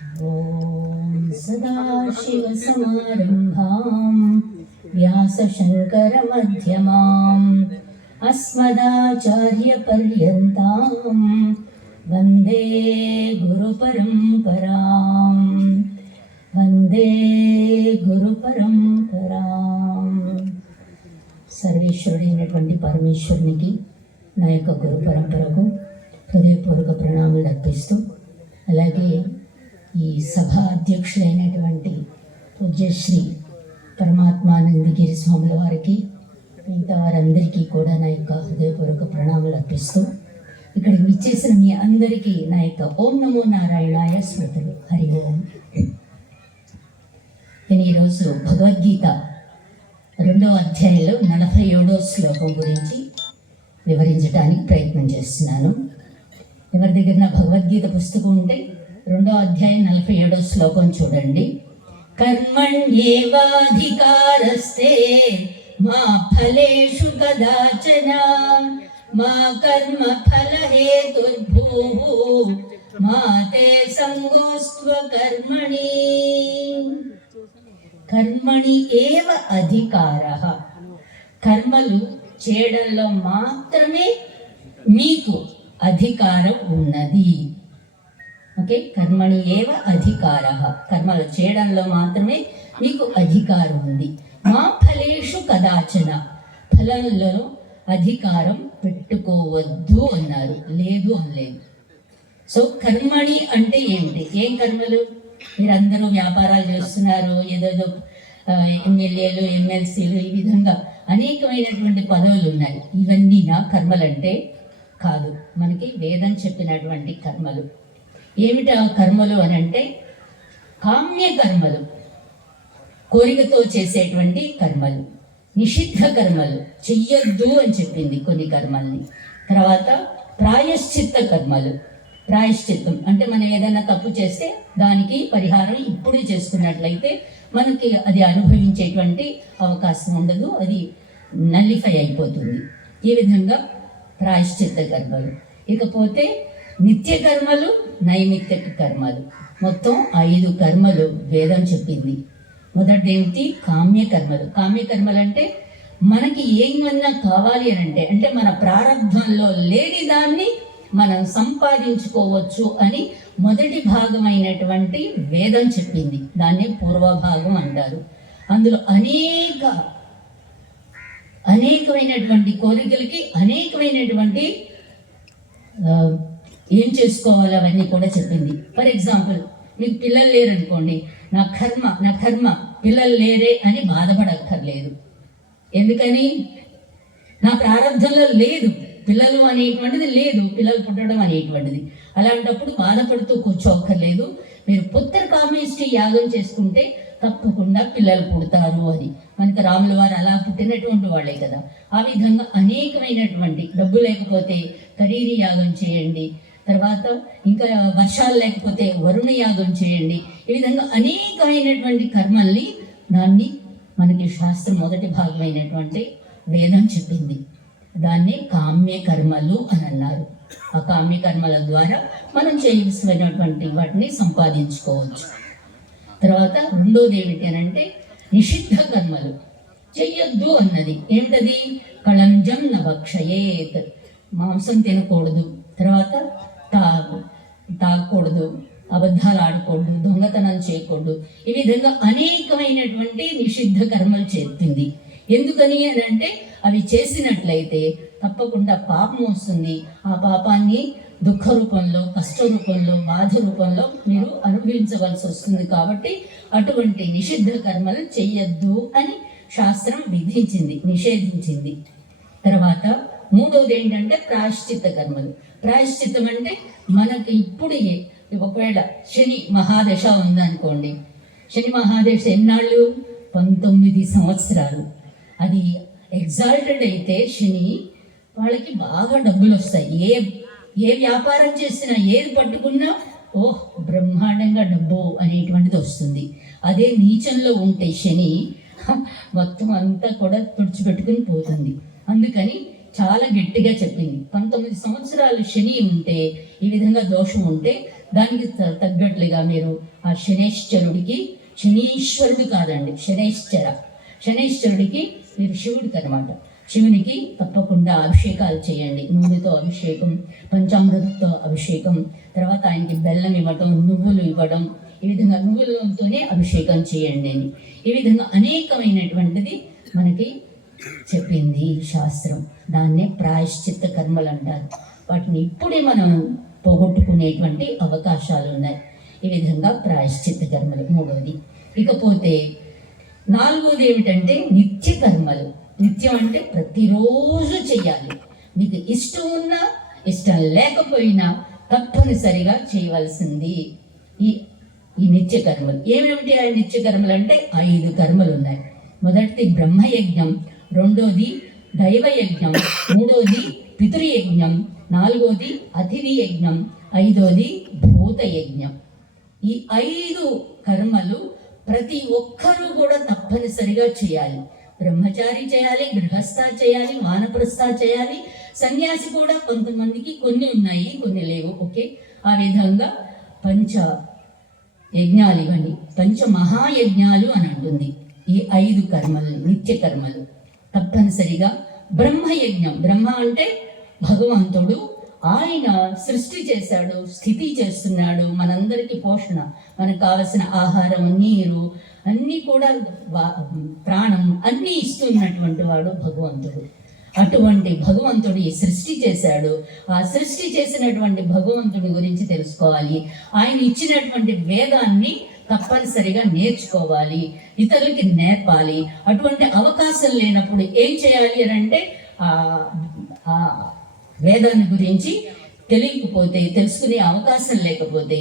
ॐ सदाशिवसमारम्भां व्यासशङ्करमध्यमाम् अस्मदाचार्यपर्यन्तां वन्दे गुरुपरम्पराम् సర్వేశ్వరుడైనటువంటి పరమేశ్వరునికి నా యొక్క గురు పరంపరకు హృదయపూర్వక ప్రణామాలు అర్పిస్తూ, అలాగే ఈ సభ అధ్యక్షులైనటువంటి పూజ్యశ్రీ పరమాత్మానందగిరి స్వాముల వారికి, మిగతా వారందరికీ కూడా నా యొక్క హృదయపూర్వక ప్రణామాలు అర్పిస్తూ, ఇక్కడికి విచ్చేసిన మీ అందరికీ నా యొక్క ఓం నమో నారాయణాయ స్మృతులు. హరి ఓం. నేను ఈరోజు భగవద్గీత 2వ అధ్యాయంలో 47వ శ్లోకం గురించి వివరించడానికి ప్రయత్నం చేస్తున్నాను. ఎవరి దగ్గర నా భగవద్గీత పుస్తకం ఉంటే 2వ అధ్యాయం 47వ శ్లోకం చూడండి. కర్మణ్యేవాధికారస్తే మా ఫలేషు కదాచన మా కర్మ ఫలహేతుర్భూః మా తే సంగోస్త్వ కర్మణి. కర్మణి ఏవ అధికారః, కర్మలు చేయడంలో మాత్రమే మీకు అధికారం ఉన్నది. ఓకే, కర్మణి ఏవ అధికారః, కర్మలు చేయడంలో మాత్రమే మీకు అధికారం ఉంది. మా ఫలేషు కదాచన, ఫలంలో అధికారం పెట్టుకోవద్దు అన్నారు, లేదు అనలేదు. సో కర్మణి అంటే ఏమిటి? ఏం కర్మలు? మీరందరూ వ్యాపారాలు చేస్తున్నారు, ఏదేదో ఎమ్మెల్యేలు ఎమ్మెల్సీలు, ఈ విధంగా అనేకమైనటువంటి పదవులు ఉన్నాయి. ఇవన్నీ నా కర్మలంటే కాదు, మనకి వేదం చెప్పినటువంటి కర్మలు. ఏమిటి ఆ కర్మలు అని అంటే, కామ్య కర్మలు, కోరికతో చేసేటువంటి కర్మలు. నిషిద్ధ కర్మలు, చెయ్యొద్దు అని చెప్పింది కొన్ని కర్మల్ని. తర్వాత ప్రాయశ్చిత్త కర్మలు. ప్రాయశ్చిత్తం అంటే మనం ఏదైనా తప్పు చేస్తే దానికి పరిహారం ఇప్పుడు చేసుకున్నట్లయితే మనకి అది అనుభవించేటువంటి అవకాశం ఉండదు, అది నల్లిఫై అయిపోతుంది. ఈ విధంగా ప్రాయశ్చిత్త కర్మలు. ఇకపోతే నిత్య కర్మలు, నైమిత్తిక కర్మలు. మొత్తం 5 కర్మలు వేదం చెప్పింది. మొదటిదేంటి? కామ్య కర్మలు. కామ్య కర్మలు అంటే మనకి ఏమన్నా కావాలి అని అంటే మన ప్రారంభంలో లేని దాన్ని మనం సంపాదించుకోవచ్చు అని మొదటి భాగమైనటువంటి వేదం చెప్పింది. దాన్ని పూర్వభాగం అంటారు. అందులో అనేకమైనటువంటి కోరికలకి అనేకమైనటువంటి ఏం చేసుకోవాలి అవన్నీ కూడా చెప్పింది. ఫర్ ఎగ్జాంపుల్, మీకు పిల్లలు లేరనుకోండి, నా కర్మ పిల్లలు లేరే అని బాధపడక్కర్లేదు. ఎందుకని? నా ప్రారంభంలో లేదు, పిల్లలు అనేటువంటిది లేదు, పిల్లలు పుట్టడం అనేటువంటిది. అలాంటప్పుడు బాధపడుతూ కూర్చోక్కర్లేదు. మీరు పుత్రకామేష్టి యాగం చేసుకుంటే తప్పకుండా పిల్లలు పుడతారు అని. మనకి రాముల వారు అలా పుట్టినటువంటి వాళ్ళే కదా. ఆ విధంగా అనేకమైనటువంటి, డబ్బు లేకపోతే కరీరి యాగం చేయండి, తర్వాత ఇంకా వర్షాలు లేకపోతే వరుణ యాగం చేయండి. ఈ విధంగా అనేకమైనటువంటి కర్మల్ని దాన్ని మనకి శాస్త్రం మొదటి భాగమైనటువంటి వేదం చెప్పింది. దాన్ని కామ్య కర్మలు అని అన్నారు. ఆ కామ్య కర్మల ద్వారా మనం చేయవలసినటువంటి వాటిని సంపాదించుకోవచ్చు. తర్వాత రెండోది ఏమిటి అని అంటే, నిషిద్ధ కర్మలు. చెయ్యొద్దు అన్నది ఏమిటది? కళంజం నభక్షయేత్, మాంసం తినకూడదు, తర్వాత తాగకూడదు, అబద్ధాలు ఆడకూడదు, దొంగతనం చేయకూడదు. ఈ విధంగా అనేకమైనటువంటి నిషిద్ధ కర్మలు చేస్తుంది. ఎందుకని అని అంటే, అవి చేసినట్లయితే తప్పకుండా పాపం వస్తుంది. ఆ పాపాన్ని దుఃఖ రూపంలో, కష్ట రూపంలో, బాధ రూపంలో మీరు అనుభవించవలసి వస్తుంది. కాబట్టి అటువంటి నిషిద్ధ కర్మలు చెయ్యొద్దు అని శాస్త్రం విధించింది, నిషేధించింది. తర్వాత మూడవది ఏంటంటే ప్రాయశ్చిత్త కర్మలు. ప్రాయశ్చిత్తం అంటే మనకి ఇప్పుడు ఒకవేళ శని మహాదశ ఉందనుకోండి, శని మహాదశ ఎన్నాళ్ళు? 19 సంవత్సరాలు. అది ఎగ్జాల్టెడ్ అయితే శని, వాళ్ళకి బాగా డబ్బులు వస్తాయి. ఏ వ్యాపారం చేసినా, ఏది పట్టుకున్నా బ్రహ్మాండంగా డబ్బు అనేటువంటిది వస్తుంది. అదే నీచంలో ఉంటే శని మొత్తం అంతా కూడా తుడిచిపెట్టుకుని పోతుంది. అందుకని చాలా గట్టిగా చెప్పింది. 19 సంవత్సరాలు శని ఉంటే, ఈ విధంగా దోషం ఉంటే దానికి తగ్గట్లుగా మీరు ఆ శనేశ్వరుడికి, శనీశ్వరుడు కాదండి, శనేశ్వరుడికి మీరు శివుడికి అనమాట, శివునికి తప్పకుండా అభిషేకాలు చేయండి. నూనెతో అభిషేకం, పంచామృతంతో అభిషేకం, తర్వాత ఆయనకి బెల్లం ఇవ్వడం, నువ్వులు ఇవ్వడం, ఈ విధంగా నువ్వులతోనే అభిషేకం చేయండి అని ఈ విధంగా అనేకమైనటువంటిది మనకి చెప్పింది శాస్త్రం. దాన్నే ప్రాయశ్చిత్త కర్మలు అంటారు. వాటిని ఇప్పుడే మనం పోగొట్టుకునేటువంటి అవకాశాలు ఉన్నాయి. ఈ విధంగా ప్రాయశ్చిత్త కర్మలు మూడవది. ఇకపోతే నాలుగోది ఏమిటంటే నిత్య కర్మలు. నిత్యం అంటే ప్రతిరోజు చెయ్యాలి. మీకు ఇష్టం ఉన్నా ఇష్టం లేకపోయినా తప్పనిసరిగా చేయవలసింది ఈ నిత్య కర్మలు. ఏమేమిటి ఆ నిత్య కర్మలు అంటే 5 కర్మలు ఉన్నాయి. మొదటిది బ్రహ్మయజ్ఞం, రెండోది దైవయజ్ఞం, మూడోది పితృయజ్ఞం, నాలుగోది అతిథి యజ్ఞం, ఐదోది భూతయజ్ఞం. ఈ 5 కర్మలు ప్రతి ఒక్కరూ కూడా తప్పనిసరిగా చేయాలి. బ్రహ్మచారి చేయాలి, గృహస్థ చేయాలి, వానప్రస్థ చేయాలి, సన్యాసి కూడా కొంతమందికి కొన్ని ఉన్నాయి, కొన్ని లేవు. ఓకే, ఆ విధంగా పంచ యజ్ఞాలు ఇవన్నీ పంచమహాయజ్ఞాలు అని అంటుంది. ఈ 5 కర్మలు నిత్య కర్మలు తప్పనిసరిగా. బ్రహ్మయజ్ఞం, బ్రహ్మ అంటే భగవంతుడు, ఆయన సృష్టి చేశాడు, స్థితి చేస్తున్నాడు, మనందరికీ పోషణ, మనకు కావలసిన ఆహారం, నీరు అన్నీ కూడా ప్రాణం అన్నీ ఇస్తున్నటువంటి వాడు భగవంతుడు. అటువంటి భగవంతుడు ఈ సృష్టి చేశాడు. ఆ సృష్టి చేసినటువంటి భగవంతుడి గురించి తెలుసుకోవాలి. ఆయన ఇచ్చినటువంటి వేదాన్ని తప్పనిసరిగా నేర్చుకోవాలి, ఇతరులకి నేర్పాలి. అటువంటి అవకాశం లేనప్పుడు ఏం చేయాలి అని అంటే ఆ వేదాన్ని గురించి తెలియకపోతే, తెలుసుకునే అవకాశం లేకపోతే,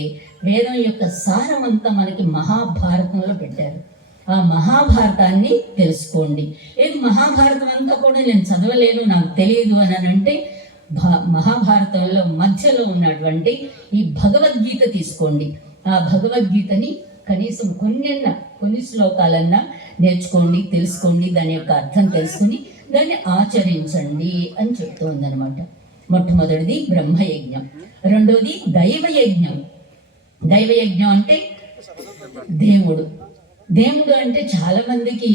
వేదం యొక్క సారం అంతా మనకి మహాభారతంలో పెట్టారు. ఆ మహాభారతాన్ని తెలుసుకోండి. ఏది మహాభారతం అంతా కూడా నేను చదవలేను, నాకు తెలియదు అని అంటే మహాభారతంలో మధ్యలో ఉన్నటువంటి ఈ భగవద్గీత తీసుకోండి. ఆ భగవద్గీతని కనీసం కొన్ని శ్లోకాలన్నా నేర్చుకోండి, తెలుసుకోండి, దాని యొక్క అర్థం తెలుసుకుని దాన్ని ఆచరించండి అని చెప్తోంది అనమాట. మొట్టమొదటిది బ్రహ్మయజ్ఞం, రెండోది దైవయజ్ఞం. దైవయజ్ఞం అంటే దేవుడు. దేవుడు అంటే చాలా మందికి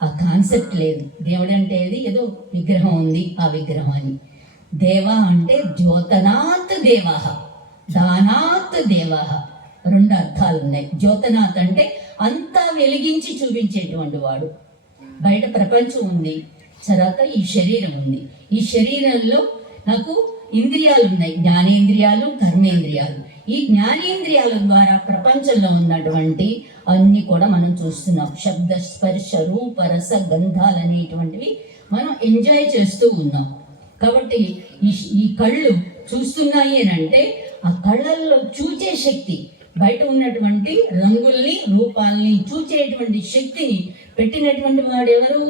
ఆ కాన్సెప్ట్ లేదు. దేవుడు అంటే ఏదో విగ్రహం ఉంది, ఆ విగ్రహం అని. దేవ అంటే జ్యోతనాత్ దేవః, దానాత్ దేవః, 2 అర్థాలు ఉన్నాయి. జ్యోతనాథ్ అంటే అంతా వెలిగించి చూపించేటువంటి వాడు. బయట ప్రపంచం ఉంది, తర్వాత ఈ శరీరం ఉంది. ఈ శరీరంలో నాకు ఇంద్రియాలు ఉన్నాయి, జ్ఞానేంద్రియాలు, కర్మేంద్రియాలు. ఈ జ్ఞానేంద్రియాల ద్వారా ప్రపంచంలో ఉన్నటువంటి అన్ని కూడా మనం చూస్తున్నాం. శబ్ద, స్పర్శ, రూప, రస, గంధాలు అనేటువంటివి మనం ఎంజాయ్ చేస్తూ ఉన్నాం. కాబట్టి ఈ కళ్ళు చూస్తున్నాయి అని అంటే ఆ కళ్ళల్లో చూచే శక్తి, బయట ఉన్నటువంటి రంగుల్ని, రూపాల్ని చూచేటువంటి శక్తిని పెట్టినటువంటి వాడు ఎవరు?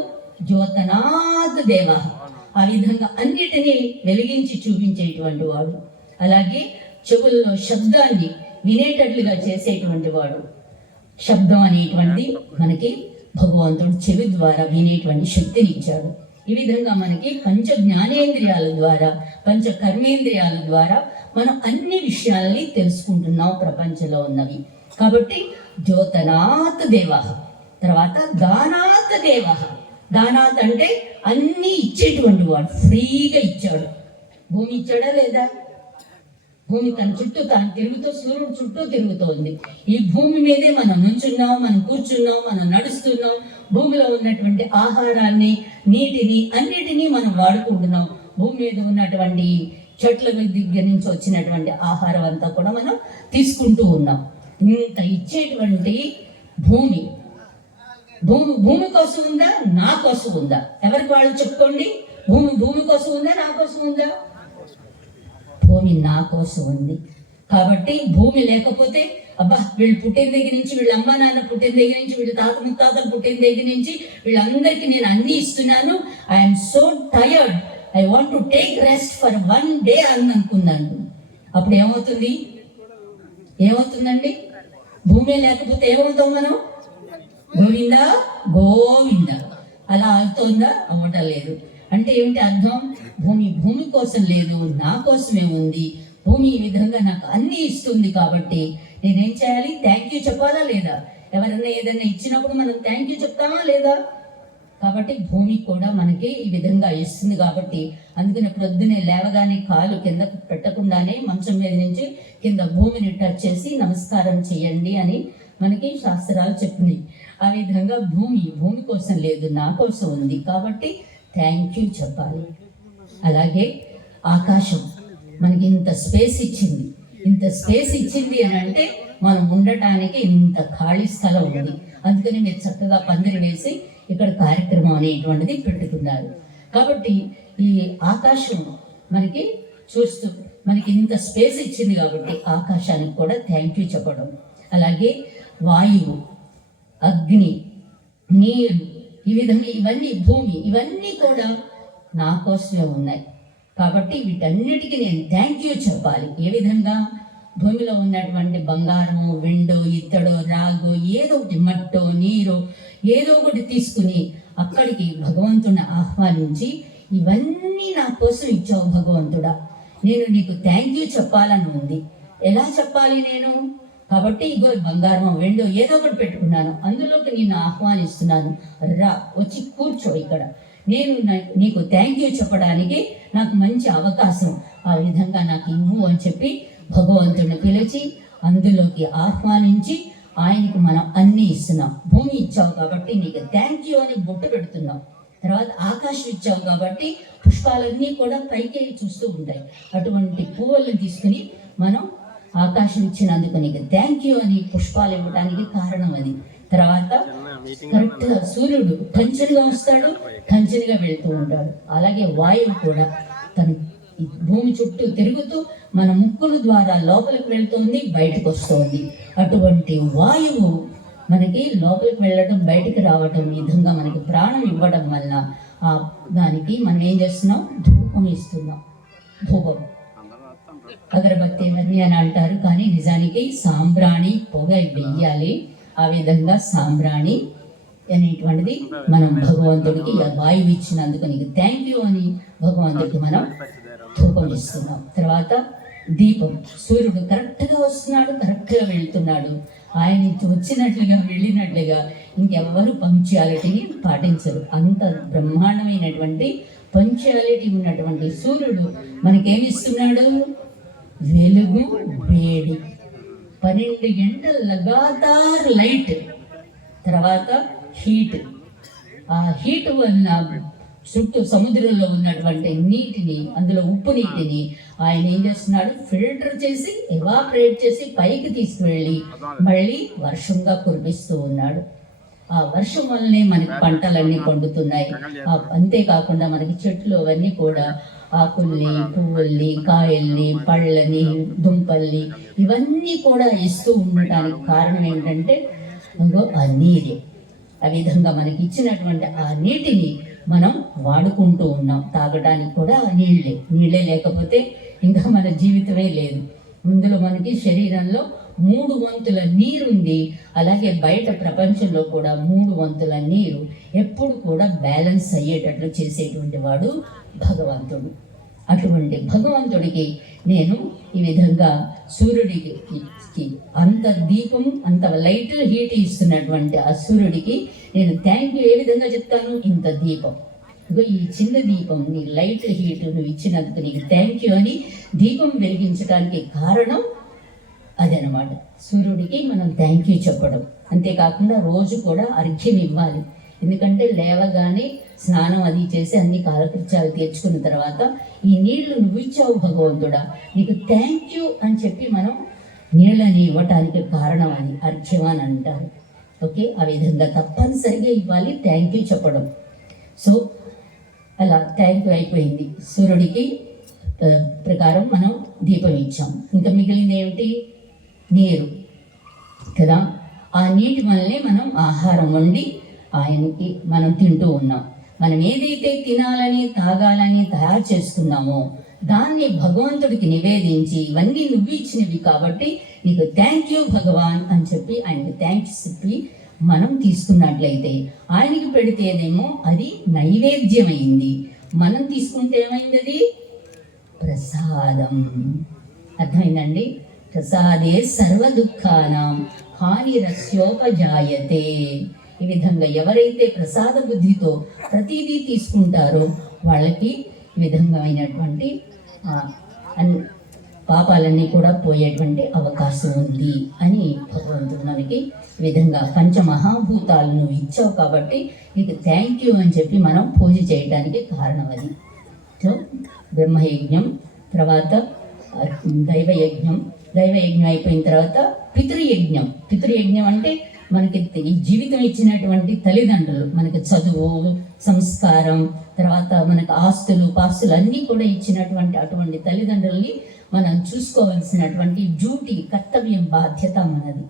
జ్యోతనాథ్ దేవ. ఆ విధంగా అన్నిటినీ వెలిగించి చూపించేటువంటి వాడు. అలాగే చెవుల్లో శబ్దాన్ని వినేటట్లుగా చేసేటువంటి వాడు. శబ్దం అనేటువంటి మనకి భగవంతుడు చెవి ద్వారా వినేటువంటి శక్తిని ఇచ్చాడు. ఈ విధంగా మనకి పంచ జ్ఞానేంద్రియాల ద్వారా, పంచ కర్మేంద్రియాల ద్వారా మనం అన్ని విషయాల్ని తెలుసుకుంటున్నాం ప్రపంచంలో ఉన్నవి. కాబట్టి జ్యోతనాథ్ దేవ. తర్వాత దానాత్ దేవ. దానాత్ అంటే అన్నీ ఇచ్చేటువంటి వాడు, ఫ్రీగా ఇచ్చాడు. భూమి ఇచ్చాడా లేదా? భూమి తన చుట్టూ తాను తిరుగుతూ, సూర్యుడు చుట్టూ తిరుగుతోంది. ఈ భూమి మీదే మనం నుంచున్నాం, మనం కూర్చున్నాం, మనం నడుస్తున్నాం. భూమిలో ఉన్నటువంటి ఆహారాన్ని, నీటిని అన్నిటినీ మనం వాడుకుంటున్నాం. భూమి మీద ఉన్నటువంటి చెట్ల దగ్గర నుంచి వచ్చినటువంటి ఆహారం అంతా కూడా మనం తీసుకుంటూ ఉన్నాం. ఇంత ఇచ్చేటువంటి భూమి భూమి కోసం ఉందా, నా కోసం ఉందా? ఎవరికి వాళ్ళు చెప్పుకోండి. భూమి కోసం ఉందా, నా కోసం ఉందా? భూమి నా కోసం ఉంది. కాబట్టి భూమి లేకపోతే అబ్బా, వీళ్ళు పుట్టిన దగ్గర నుంచి, వీళ్ళ అమ్మ నాన్న పుట్టిన దగ్గర నుంచి, వీళ్ళ తాత ముత్తాతలు పుట్టిన దగ్గర నుంచి వీళ్ళందరికీ నేను అన్ని ఇస్తున్నాను, I'm so tired, I want to take rest for 1 day అని అనుకున్నాను. అప్పుడు ఏమవుతుందండి? భూమి లేకపోతే ఏమవుతాం మనం? గోవిందా గోవిందా అలా అవుతుందా? అవ్వటం లేదు. అంటే ఏమిటి అర్థం? భూమి కోసం లేదు, నా కోసమే ఉంది. భూమి ఈ విధంగా నాకు అన్నీ ఇస్తుంది కాబట్టి నేనేం చేయాలి? థ్యాంక్ యూ చెప్పాలా లేదా? ఎవరైనా ఏదైనా ఇచ్చినప్పుడు మనం థ్యాంక్ యూ చెప్తామా లేదా? కాబట్టి భూమి కూడా మనకి ఈ విధంగా ఇస్తుంది కాబట్టి అందుకని ప్రొద్దునే లేవగానే కాలు కింద పెట్టకుండానే మంచం మీద నుంచి కింద భూమిని టచ్ చేసి నమస్కారం చేయండి అని మనకి శాస్త్రాలు చెప్పినాయి. ఆ విధంగా భూమి కోసం లేదు, నా కోసం ఉంది కాబట్టి థ్యాంక్ యూ చెప్పాలి. అలాగే ఆకాశం మనకి ఇంత స్పేస్ ఇచ్చింది. ఇంత స్పేస్ ఇచ్చింది అని అంటే మనం ఉండటానికి ఇంత ఖాళీ స్థలం ఉంది. అందుకని మీరు చక్కగా పందిరి వేసి ఇక్కడ కార్యక్రమం అనేటువంటిది పెట్టుకున్నారు. కాబట్టి ఈ ఆకాశం మనకి చూస్తూ మనకి ఇంత స్పేస్ ఇచ్చింది కాబట్టి ఆకాశానికి కూడా థ్యాంక్ యూ చెప్పడం. అలాగే వాయువు, అగ్ని, నీరు, ఈ విధంగా ఇవన్నీ భూమి, ఇవన్నీ కూడా నా కోసమే ఉన్నాయి కాబట్టి వీటన్నిటికీ నేను థ్యాంక్ యూ చెప్పాలి. ఏ విధంగా? భూమిలో ఉన్నటువంటి బంగారము, వెండో, ఇత్తడో, రాగు, ఏదో ఒకటి మట్టో, నీరు, ఏదో ఒకటి తీసుకుని అక్కడికి భగవంతుని ఆహ్వానించి ఇవన్నీ నా కోసం ఇచ్చావు భగవంతుడా, నేను నీకు థ్యాంక్ యూ చెప్పాలని ఉంది. ఎలా చెప్పాలి నేను? కాబట్టి ఇగో బంగారం, వెండో ఏదో ఒకటి పెట్టుకున్నాను, అందులోకి నేను ఆహ్వానిస్తున్నాను, రా వచ్చి కూర్చో ఇక్కడ, నేను నీకు థ్యాంక్ యూ చెప్పడానికి నాకు మంచి అవకాశం, ఆ విధంగా నాకు ఇవ్వు అని చెప్పి భగవంతుడిని పిలిచి అందులోకి ఆహ్వానించి ఆయనకు మనం అన్నీ ఇస్తున్నాం. భూమి ఇచ్చావు కాబట్టి నీకు థ్యాంక్ యూ అని బొట్టు పెడుతున్నాం. తర్వాత ఆకాశం ఇచ్చావు కాబట్టి పుష్పాలన్నీ కూడా పైకి చూస్తూ ఉంటాయి. అటువంటి పువ్వులను తీసుకుని మనం ఆకాశం ఇచ్చినందుకు నీకు థ్యాంక్ యూ అని పుష్పాలు ఇవ్వడానికి కారణం అది. తర్వాత కరెక్ట్ సూర్యుడు కంచెలుగా వస్తాడు, కంచెలుగా వెళ్తూ ఉంటాడు. అలాగే వాయువు కూడా తన భూమి చుట్టూ తిరుగుతూ మన ముక్కుల ద్వారా లోపలికి వెళ్తుంది, బయటకు వస్తుంది. అటువంటి వాయువు మనకి లోపలికి వెళ్ళడం, బయటికి రావడం, ఈ విధంగా మనకి ప్రాణం ఇవ్వడం వల్ల దానికి మనం ఏం చేస్తున్నాం? ధూపం ఇస్తున్నాం. ధూపం, అగరబత్తి ఇవన్నీ అని అంటారు, కానీ నిజానికి సాంబ్రాణి పొగ వెయ్యాలి. ఆ విధంగా సాంబ్రాణి అనేటువంటిది మనం భగవంతుడికి వాయువు ఇచ్చినందుకు నీకు థ్యాంక్ యూ అని భగవంతుడికి మనం ధూపం ఇస్తున్నాం. తర్వాత దీపం, సూర్యుడు కరెక్ట్గా వస్తున్నాడు, కరెక్ట్గా వెళ్తున్నాడు. ఆయన వచ్చినట్లుగా వెళ్ళినట్లుగా ఇంకెవ్వరు పంక్చువాలిటీని పాటించరు. అంత బ్రహ్మాండమైనటువంటి పంక్చువాలిటీ ఉన్నటువంటి సూర్యుడు మనకేమిస్తున్నాడు? వెలుగు, వేడి, 12 గంటల లగాతార్ లైట్, తర్వాత హీట్. ఆ హీట్ వల్ల చుట్టూ సముద్రంలో ఉన్నటువంటి నీటిని, అందులో ఉప్పు నీటిని ఆయన ఏం చేస్తున్నాడు? ఫిల్టర్ చేసి, ఎవాపరేట్ చేసి పైకి తీసుకువెళ్ళి మళ్ళీ వర్షంగా కురిపిస్తూ ఉన్నాడు. ఆ వర్షం వల్లనే మనకి పంటలన్నీ పండుతున్నాయి. అంతేకాకుండా మనకి చెట్లు అవన్నీ కూడా ఆకుల్ని, పువ్వుల్ని, కాయల్ని, పళ్ళని, దుంపల్ని ఇవన్నీ కూడా ఇస్తూ ఉండటానికి కారణం ఏంటంటే ఆ నీరే. ఆ విధంగా మనకి ఇచ్చినటువంటి ఆ నీటిని మనం వాడుకుంటూ ఉన్నాం. తాగడానికి కూడా నీళ్ళే లేకపోతే ఇంకా మన జీవితమే లేదు. ఇందులో మనకి శరీరంలో 3 వంతుల నీరు ఉంది. అలాగే బయట ప్రపంచంలో కూడా 3 వంతుల నీరు ఎప్పుడు కూడా బ్యాలెన్స్ అయ్యేటట్లు చేసేటువంటి వాడు భగవంతుడు. అటువంటి భగవంతుడికి నేను ఈ విధంగా సూర్యుడికి అంత దీపం, అంత లైట్, హీట్ ఇస్తున్నటువంటి ఆ సూర్యుడికి నేను థ్యాంక్ యూ ఏ విధంగా చెప్తాను? ఇంత దీపం, ఇగో ఈ చిన్న దీపం, నీ లైట్, హీట్ నువ్వు ఇచ్చినందుకు నీకు థ్యాంక్ యూ అని దీపం వెలిగించడానికి కారణం అదనమాట. సూర్యుడికి మనం థ్యాంక్ యూ చెప్పడం. అంతేకాకుండా రోజు కూడా అర్ఘ్యం ఇవ్వాలి. ఎందుకంటే లేవగానే స్నానం అది చేసి అన్ని కాలకృత్యాలు తీర్చుకున్న తర్వాత ఈ నీళ్లు నువ్వు ఇచ్చావు భగవంతుడా, నీకు థ్యాంక్ యూ అని చెప్పి మనం నీళ్ళని ఇవ్వటానికి కారణం అది అర్ఘ్యం అని అంటారు. ఓకే, ఆ విధంగా తప్పనిసరిగా ఇవ్వాలి థ్యాంక్ యూ చెప్పడం. సో అలా థ్యాంక్ యూ అయిపోయింది. సూర్యుడికి ప్రకారం మనం దీపం ఇచ్చాం. ఇంకా మిగిలింది ఏమిటి? నీరు కదా. ఆ నీటి వల్లనే మనం ఆహారం వండి ఆయనకి మనం తింటూ ఉన్నాం. మనం ఏదైతే తినాలని, తాగాలని తయారు చేసుకున్నామో దాన్ని భగవంతుడికి నివేదించి ఇవన్నీ నువ్వు ఇచ్చినవి కాబట్టి నీకు థ్యాంక్ యూ భగవాన్ అని చెప్పి ఆయనకి థ్యాంక్స్ చెప్పి మనం తీసుకున్నట్లయితే ఆయనకి పెడితేనేమో అది నైవేద్యమైంది. మనం తీసుకుంటే ఏమైంది? అది ప్రసాదం. అర్థమైందండి? ప్రసాదే సర్వ దుఃఖానాం హానిరస్యోపజాయతే. ఈ విధంగా ఎవరైతే ప్రసాద బుద్ధితో ప్రతిదీ తీసుకుంటారో వాళ్ళకి ఈ విధంగామైనటువంటి పాపాలన్నీ కూడా పోయేటువంటి అవకాశం ఉంది అని భగవంతుడు మనకి ఈ విధంగా పంచమహాభూతాలను ఇచ్చావు కాబట్టి నీకు థ్యాంక్ యూ అని చెప్పి మనం పూజ చేయడానికి కారణం అది. సో బ్రహ్మయజ్ఞం, తర్వాత దైవయజ్ఞం అయిపోయిన తర్వాత పితృయజ్ఞం. పితృయజ్ఞం అంటే మనకి ఈ జీవితం ఇచ్చినటువంటి తల్లిదండ్రులు, మనకి చదువు, సంస్కారం, తర్వాత మనకు ఆస్తులు పాస్తులు అన్నీ కూడా ఇచ్చినటువంటి అటువంటి తల్లిదండ్రుల్ని మనం చూసుకోవాల్సినటువంటి డ్యూటీ, కర్తవ్యం, బాధ్యత మనది.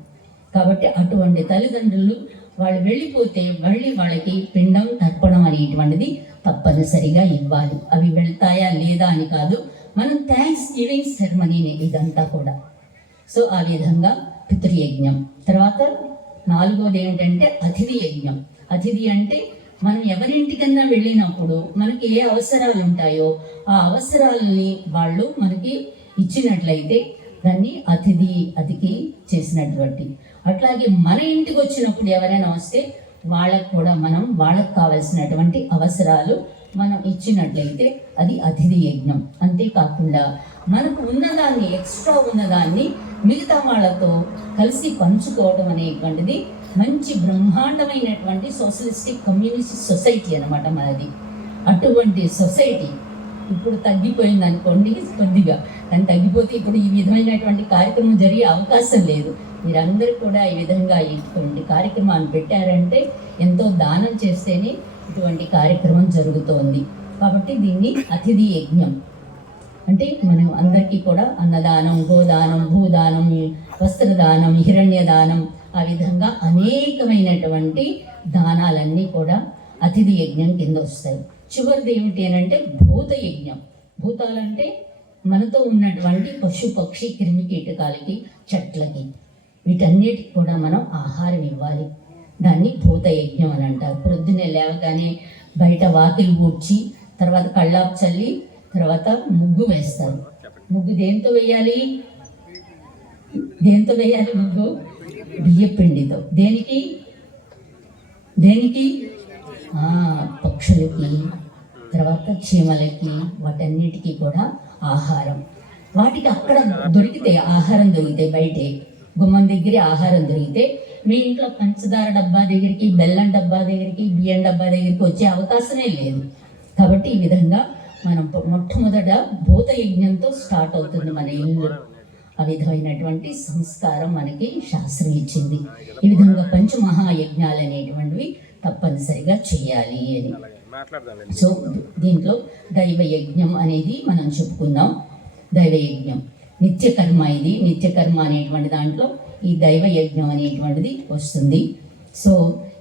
కాబట్టి అటువంటి తల్లిదండ్రులు వాళ్ళు వెళ్ళిపోతే మళ్ళీ వాళ్ళకి పిండం తర్పణం అనేటువంటిది తప్పనిసరిగా ఇవ్వాలి. అవి వెళ్తాయా లేదా అని కాదు, మనం థ్యాంక్స్ గివింగ్ సెరమనీనే ఇదంతా కూడా. సో ఆ విధంగా పితృయజ్ఞం. తర్వాత 4వది ఏంటంటే అతిథి యజ్ఞం. అతిథి అంటే మనం ఎవరింటికన్నా వెళ్ళినప్పుడు మనకి ఏ అవసరాలు ఉంటాయో ఆ అవసరాలని వాళ్ళు మనకి ఇచ్చినట్లయితే దాన్ని అతిథి చేసినటువంటి. అట్లాగే మన ఇంటికి వచ్చినప్పుడు ఎవరైనా వస్తే వాళ్ళకు కూడా మనం వాళ్ళకు కావలసినటువంటి అవసరాలు మనం ఇచ్చినట్లయితే అది అతిథి యజ్ఞం. అంతేకాకుండా మనకు ఉన్నదాన్ని, ఎక్స్ట్రా ఉన్నదాన్ని మిగతా వాళ్ళతో కలిసి పంచుకోవడం అనేటువంటిది మంచి బ్రహ్మాండమైనటువంటి సోషలిస్టిక్ కమ్యూనిస్ట్ సొసైటీ అన్నమాట మనది. అటువంటి సొసైటీ ఇప్పుడు తగ్గిపోయింది అనుకోండి కొద్దిగా, కానీ తగ్గిపోతే ఇప్పుడు ఈ విధమైనటువంటి కార్యక్రమం జరిగే అవకాశం లేదు. మీరందరూ కూడా ఈ విధంగా ఇటువంటి కార్యక్రమాన్ని పెట్టారంటే ఎంతో దానం చేస్తేనే ఇటువంటి కార్యక్రమం జరుగుతోంది. కాబట్టి దీన్ని అతిథి యజ్ఞం అంటే మనం అందరికీ కూడా అన్నదానం, గోదానం, భూదానం, వస్త్రదానం, హిరణ్యదానం, ఆ విధంగా అనేకమైనటువంటి దానాలన్నీ కూడా అతిథి యజ్ఞం కింద వస్తాయి. చివరిది ఏమిటి అంటే భూత యజ్ఞం. భూతాలంటే మనతో ఉన్నటువంటి పశు, పక్షి, క్రిమి కీటకాలకి, చెట్లకి, వీటన్నిటికి కూడా మనం ఆహారం ఇవ్వాలి. దాన్ని భూత యజ్ఞం అని అంటారు. ప్రొద్దునే లేవగానే బయట వాకిలి ఊడ్చి తర్వాత కళ్ళాపు చల్లి తర్వాత ముగ్గు వేస్తారు. ముగ్గు దేంతో వేయాలి? ముగ్గు బియ్యపిండితో. దేనికి పక్షులకి, తర్వాత చీమలకి, వాటన్నిటికీ కూడా ఆహారం. వాటికి అక్కడ దొరికితే ఆహారం దొరికితే, బయటే గుమ్మం దగ్గర ఆహారం దొరికితే మీ ఇంట్లో పంచదార డబ్బా దగ్గరికి, బెల్లం డబ్బా దగ్గరికి, బియ్యం డబ్బా దగ్గరికి వచ్చే అవకాశమే లేదు. కాబట్టి ఈ విధంగా మనం మొట్టమొదట భూత యజ్ఞంతో స్టార్ట్ అవుతుంది మన ఇల్లు. ఆ విధమైనటువంటి సంస్కారం మనకి శాస్త్రం ఇచ్చింది. ఈ విధంగా పంచమహాయజ్ఞాలు అనేటువంటివి తప్పనిసరిగా చేయాలి అని. సో దీంట్లో దైవయజ్ఞం అనేది మనం చెప్పుకుందాం. దైవయజ్ఞం నిత్యకర్మ. ఇది నిత్యకర్మ అనేటువంటి దాంట్లో ఈ దైవయజ్ఞం అనేటువంటిది వస్తుంది. సో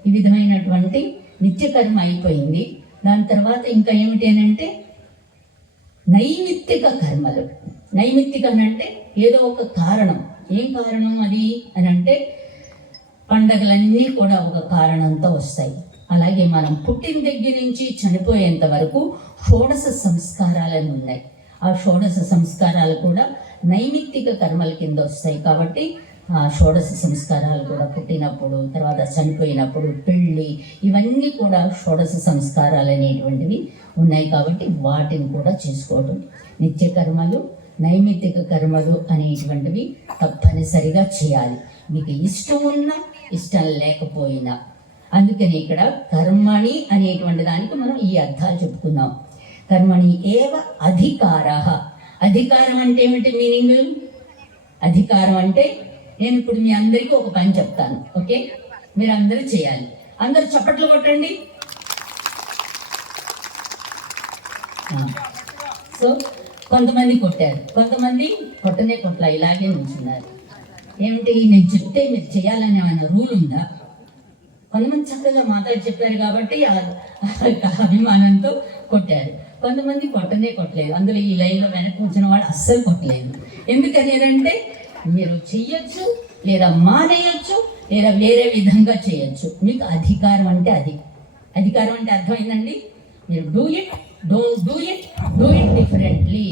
ఈ విధమైనటువంటి నిత్యకర్మ అయిపోయింది. దాని తర్వాత ఇంకా ఏమిటి అని అంటే నైమిత్తిక కర్మలు. నైమిత్తిక అని అంటే ఏదో ఒక కారణం. ఏం కారణం అది అని అంటే పండగలన్నీ కూడా ఒక కారణంతో వస్తాయి. అలాగే మనం పుట్టిన దగ్గర నుంచి చనిపోయేంత వరకు షోడశ సంస్కారాలని ఉన్నాయి. ఆ షోడశ సంస్కారాలు కూడా నైమిత్తిక కర్మల కింద వస్తాయి. కాబట్టి ఆ షోడశ సంస్కారాలు కూడా పుట్టినప్పుడు, తర్వాత చనిపోయినప్పుడు, పెళ్ళి, ఇవన్నీ కూడా షోడశ సంస్కారాలు అనేటువంటివి ఉన్నాయి. కాబట్టి వాటిని కూడా చేసుకోవడం. నిత్య కర్మలు, నైమిత్తిక కర్మలు అనేటువంటివి తప్పనిసరిగా చేయాలి, మీకు ఇష్టం ఉన్నా ఇష్టం లేకపోయినా. అందుకని ఇక్కడ కర్మణి అనేటువంటి దానికి మనం ఈ అర్థాలు చెప్పుకుందాం. కర్మణి ఏవ అధికారః. అధికారం అంటే ఏమిటి మీనింగ్? అధికారం అంటే నేను ఇప్పుడు మీ అందరికీ ఒక పని చెప్తాను, ఓకే? మీరు అందరూ చేయాలి. అందరూ చప్పట్లు కొట్టండి. సో కొంతమంది కొట్టారు, కొంతమంది కొట్టలా, ఇలాగే నుంచున్నారు. ఏమిటి నేను చెప్తే మీరు చేయాలని ఏమైనా రూల్ ఉందా? కొంతమంది చక్కగా మాట్లాడి చెప్పారు కాబట్టి అభిమానంతో కొట్టారు. కొంతమంది కొట్టలేదు. అందులో ఈ లైన్లో వెనక్కి వచ్చిన వాళ్ళు అస్సలు కొట్టలేదు. ఎందుకని అంటే మీరు చెయ్యొచ్చు, లేదా మానేయచ్చు, లేదా వేరే విధంగా చేయొచ్చు. మీకు అధికారం అంటే అది. అధికారం అంటే అర్థమైందండి? మీరు do it, don't do it, do it differently.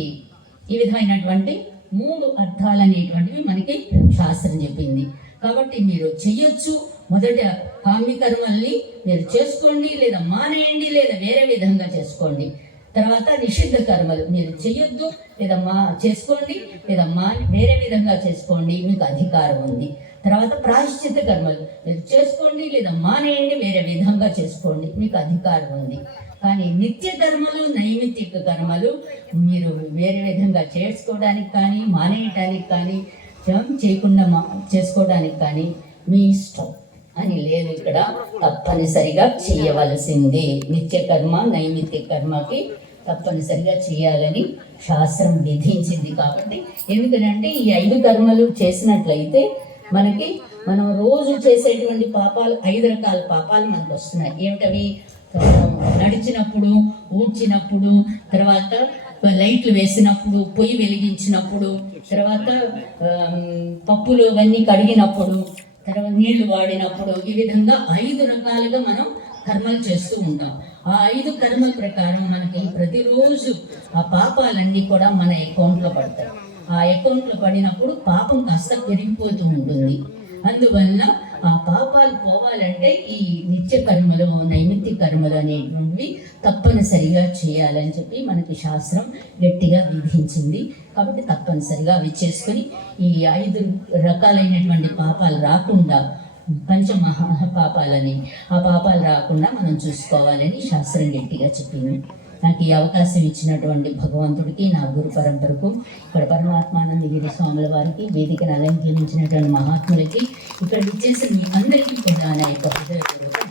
ఈ విధమైనటువంటి 3 అర్థాలు అనేటువంటివి మనకి శాస్త్రం చెప్పింది. కాబట్టి మీరు చెయ్యొచ్చు. మొదట కామ్య కర్మల్ని మీరు చేసుకోండి, లేదా మానేయండి, లేదా వేరే విధంగా చేసుకోండి. తర్వాత నిషిద్ధ కర్మలు మీరు చెయ్యొద్దు, లేదా చేసుకోండి, లేదా వేరే విధంగా చేసుకోండి, మీకు అధికారం ఉంది. తర్వాత ప్రాయశ్చిత్త కర్మలు మీరు చేసుకోండి, లేదా మానేయండి, వేరే విధంగా చేసుకోండి, మీకు అధికారం ఉంది. కానీ నిత్య కర్మలు, నైమిత్తిక కర్మలు మీరు వేరే విధంగా చేసుకోవడానికి కానీ, మానేయటానికి కానీ, చేయకుండా చేసుకోవడానికి కానీ మీ ఇష్టం అని లేదు. ఇక్కడ తప్పనిసరిగా చేయవలసింది. నిత్య కర్మ, నైమిత్తిక కర్మకి తప్పనిసరిగా చేయాలని శాస్త్రం విధించింది. కాబట్టి ఎందుకంటే ఈ 5 కర్మలు చేసినట్లయితే మనం రోజు చేసేటువంటి పాపాలు 5 రకాల పాపాలు మనకు వస్తున్నాయి. ఏమిటవి? నడిచినప్పుడు, ఊడ్చినప్పుడు, తర్వాత లైట్లు వేసినప్పుడు, పొయ్యి వెలిగించినప్పుడు, తర్వాత పప్పులు అవన్నీ కడిగినప్పుడు, తర్వాత నీళ్లు వాడినప్పుడు, ఈ విధంగా 5 రకాలుగా మనం కర్మలు చేస్తూ ఉంటాం. ఆ 5 కర్మల ప్రకారం మనకి ప్రతిరోజు ఆ పాపాలన్నీ కూడా మన అకౌంట్లో పడతాయి. ఆ అకౌంట్లో పడినప్పుడు పాపం కాస్త పెరిగిపోతూ ఉంటుంది. అందువల్ల ఆ పాపాలు పోవాలంటే ఈ నిత్య కర్మలు, నైమిత్తిక కర్మలు అనేటువంటివి తప్పనిసరిగా చేయాలని చెప్పి మనకి శాస్త్రం గట్టిగా విధించింది. కాబట్టి తప్పనిసరిగా అవి చేసుకొని ఈ 5 రకాలైనటువంటి పాపాలు రాకుండా, పంచమహా పాపాలని, ఆ పాపాలు రాకుండా మనం చూసుకోవాలని శాస్త్రం గట్టిగా చెప్పింది. నాకు ఈ అవకాశం ఇచ్చినటువంటి భగవంతుడికి, నా గురు పరంపరకు, ఇక్కడ పరమాత్మానందగిరి స్వాముల వారికి, వేదికను అలంకరించినటువంటి మహాత్ములకి, ఇక్కడ ఇచ్చేసిన మీ అందరికీ కూడా నా యొక్క హృదయపూర్వక